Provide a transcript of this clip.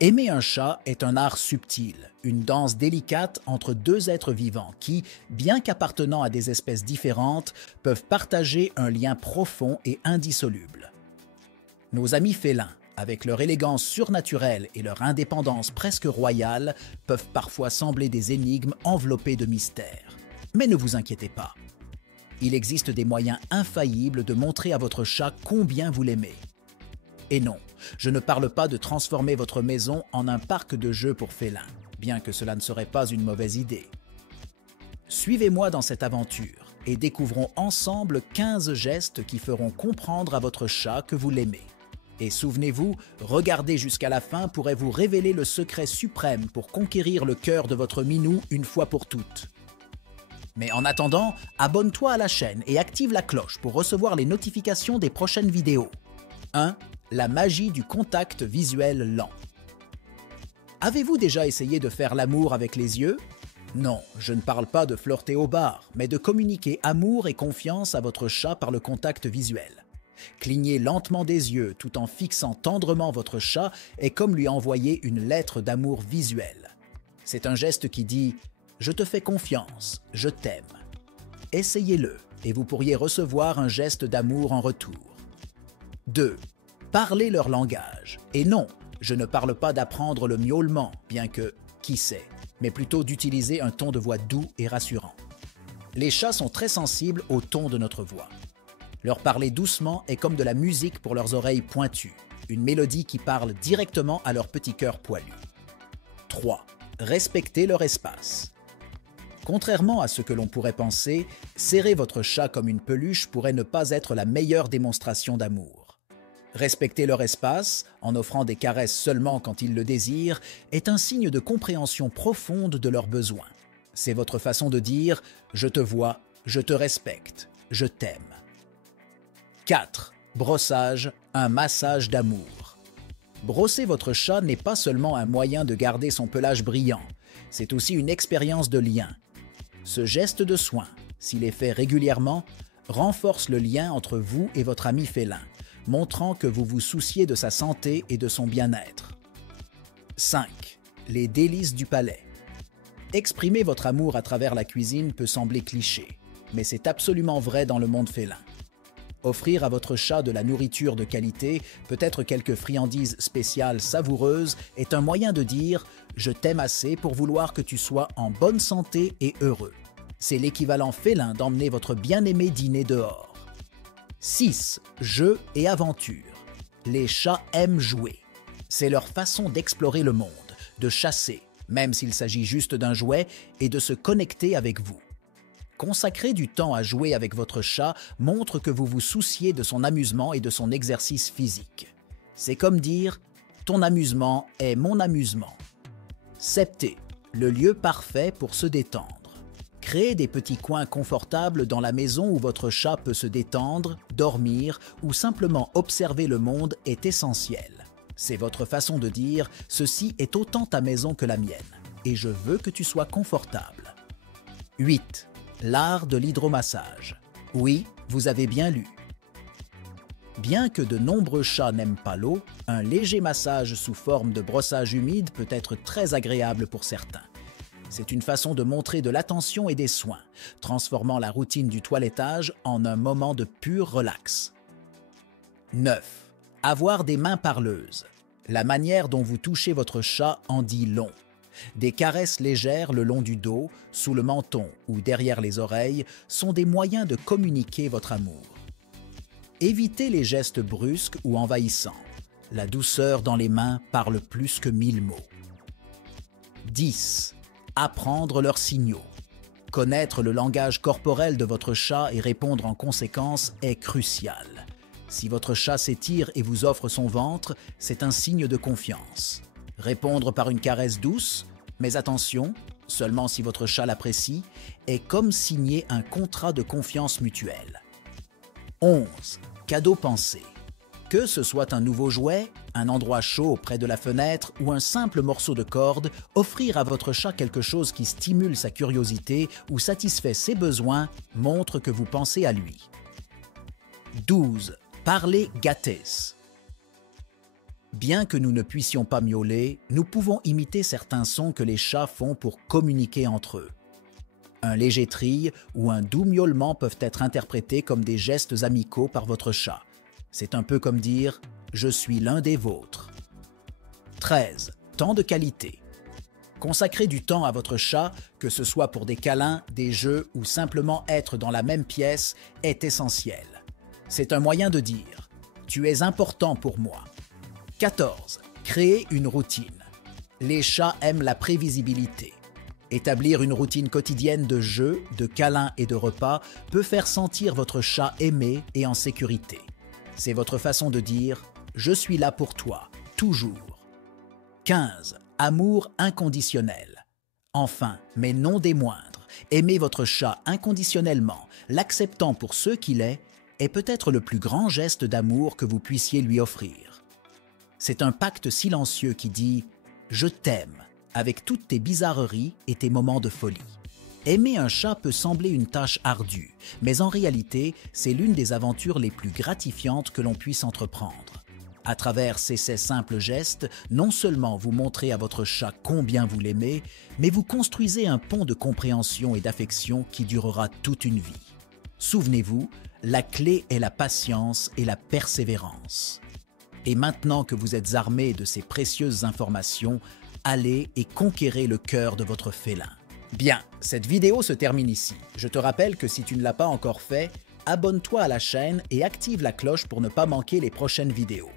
Aimer un chat est un art subtil, une danse délicate entre deux êtres vivants qui, bien qu'appartenant à des espèces différentes, peuvent partager un lien profond et indissoluble. Nos amis félins, avec leur élégance surnaturelle et leur indépendance presque royale, peuvent parfois sembler des énigmes enveloppées de mystères. Mais ne vous inquiétez pas. Il existe des moyens infaillibles de montrer à votre chat combien vous l'aimez. Et non, je ne parle pas de transformer votre maison en un parc de jeux pour félins, bien que cela ne serait pas une mauvaise idée. Suivez-moi dans cette aventure et découvrons ensemble 15 gestes qui feront comprendre à votre chat que vous l'aimez. Et souvenez-vous, regarder jusqu'à la fin pourrait vous révéler le secret suprême pour conquérir le cœur de votre minou une fois pour toutes. Mais en attendant, abonne-toi à la chaîne et active la cloche pour recevoir les notifications des prochaines vidéos. 1. La magie du contact visuel lent. Avez-vous déjà essayé de faire l'amour avec les yeux? Non, je ne parle pas de flirter au bar, mais de communiquer amour et confiance à votre chat par le contact visuel. Cligner lentement des yeux tout en fixant tendrement votre chat est comme lui envoyer une lettre d'amour visuelle. C'est un geste qui dit « Je te fais confiance, je t'aime ». Essayez-le et vous pourriez recevoir un geste d'amour en retour. 2. Parler leur langage. Et non, je ne parle pas d'apprendre le miaulement, bien que, qui sait, mais plutôt d'utiliser un ton de voix doux et rassurant. Les chats sont très sensibles au ton de notre voix. Leur parler doucement est comme de la musique pour leurs oreilles pointues, une mélodie qui parle directement à leur petit cœur poilu. 3. Respecter leur espace. Contrairement à ce que l'on pourrait penser, serrer votre chat comme une peluche pourrait ne pas être la meilleure démonstration d'amour. Respecter leur espace, en offrant des caresses seulement quand ils le désirent, est un signe de compréhension profonde de leurs besoins. C'est votre façon de dire « je te vois, je te respecte, je t'aime ». 4. Brossage, un massage d'amour. Brosser votre chat n'est pas seulement un moyen de garder son pelage brillant, c'est aussi une expérience de lien. Ce geste de soin, s'il est fait régulièrement, renforce le lien entre vous et votre ami félin, montrant que vous vous souciez de sa santé et de son bien-être. 5. Les délices du palais. Exprimer votre amour à travers la cuisine peut sembler cliché, mais c'est absolument vrai dans le monde félin. Offrir à votre chat de la nourriture de qualité, peut-être quelques friandises spéciales savoureuses, est un moyen de dire « je t'aime assez pour vouloir que tu sois en bonne santé et heureux ». C'est l'équivalent félin d'emmener votre bien-aimé dîner dehors. 6. Jeux et aventures. Les chats aiment jouer. C'est leur façon d'explorer le monde, de chasser, même s'il s'agit juste d'un jouet, et de se connecter avec vous. Consacrer du temps à jouer avec votre chat montre que vous vous souciez de son amusement et de son exercice physique. C'est comme dire « ton amusement est mon amusement ». 7. Le lieu parfait pour se détendre. Créez des petits coins confortables dans la maison où votre chat peut se détendre, dormir ou simplement observer le monde est essentiel. C'est votre façon de dire « ceci est autant ta maison que la mienne et je veux que tu sois confortable ». 8. L'art de l'hydromassage. Oui, vous avez bien lu. Bien que de nombreux chats n'aiment pas l'eau, un léger massage sous forme de brossage humide peut être très agréable pour certains. C'est une façon de montrer de l'attention et des soins, transformant la routine du toilettage en un moment de pur relax. 9. Avoir des mains parleuses. La manière dont vous touchez votre chat en dit long. Des caresses légères le long du dos, sous le menton ou derrière les oreilles sont des moyens de communiquer votre amour. Évitez les gestes brusques ou envahissants. La douceur dans les mains parle plus que 1000 mots. 10. Apprendre leurs signaux. Connaître le langage corporel de votre chat et répondre en conséquence est crucial. Si votre chat s'étire et vous offre son ventre, c'est un signe de confiance. Répondre par une caresse douce, mais attention, seulement si votre chat l'apprécie, est comme signer un contrat de confiance mutuelle. 11. Cadeau pensé. Que ce soit un nouveau jouet, un endroit chaud près de la fenêtre ou un simple morceau de corde, offrir à votre chat quelque chose qui stimule sa curiosité ou satisfait ses besoins montre que vous pensez à lui. 12. Parler gâtesse. Bien que nous ne puissions pas miauler, nous pouvons imiter certains sons que les chats font pour communiquer entre eux. Un léger trille ou un doux miaulement peuvent être interprétés comme des gestes amicaux par votre chat. C'est un peu comme dire « je suis l'un des vôtres ». 13. Temps de qualité. Consacrer du temps à votre chat, que ce soit pour des câlins, des jeux ou simplement être dans la même pièce, est essentiel. C'est un moyen de dire « tu es important pour moi ». 14. Créer une routine. Les chats aiment la prévisibilité. Établir une routine quotidienne de jeux, de câlins et de repas peut faire sentir votre chat aimé et en sécurité. C'est votre façon de dire « je suis là pour toi, toujours ». 15. Amour inconditionnel. Enfin, mais non des moindres, aimer votre chat inconditionnellement, l'acceptant pour ce qu'il est peut-être le plus grand geste d'amour que vous puissiez lui offrir. C'est un pacte silencieux qui dit « je t'aime » avec toutes tes bizarreries et tes moments de folie. Aimer un chat peut sembler une tâche ardue, mais en réalité, c'est l'une des aventures les plus gratifiantes que l'on puisse entreprendre. À travers ces simples gestes, non seulement vous montrez à votre chat combien vous l'aimez, mais vous construisez un pont de compréhension et d'affection qui durera toute une vie. Souvenez-vous, la clé est la patience et la persévérance. Et maintenant que vous êtes armé de ces précieuses informations, allez et conquérez le cœur de votre félin. Bien, cette vidéo se termine ici. Je te rappelle que si tu ne l'as pas encore fait, abonne-toi à la chaîne et active la cloche pour ne pas manquer les prochaines vidéos.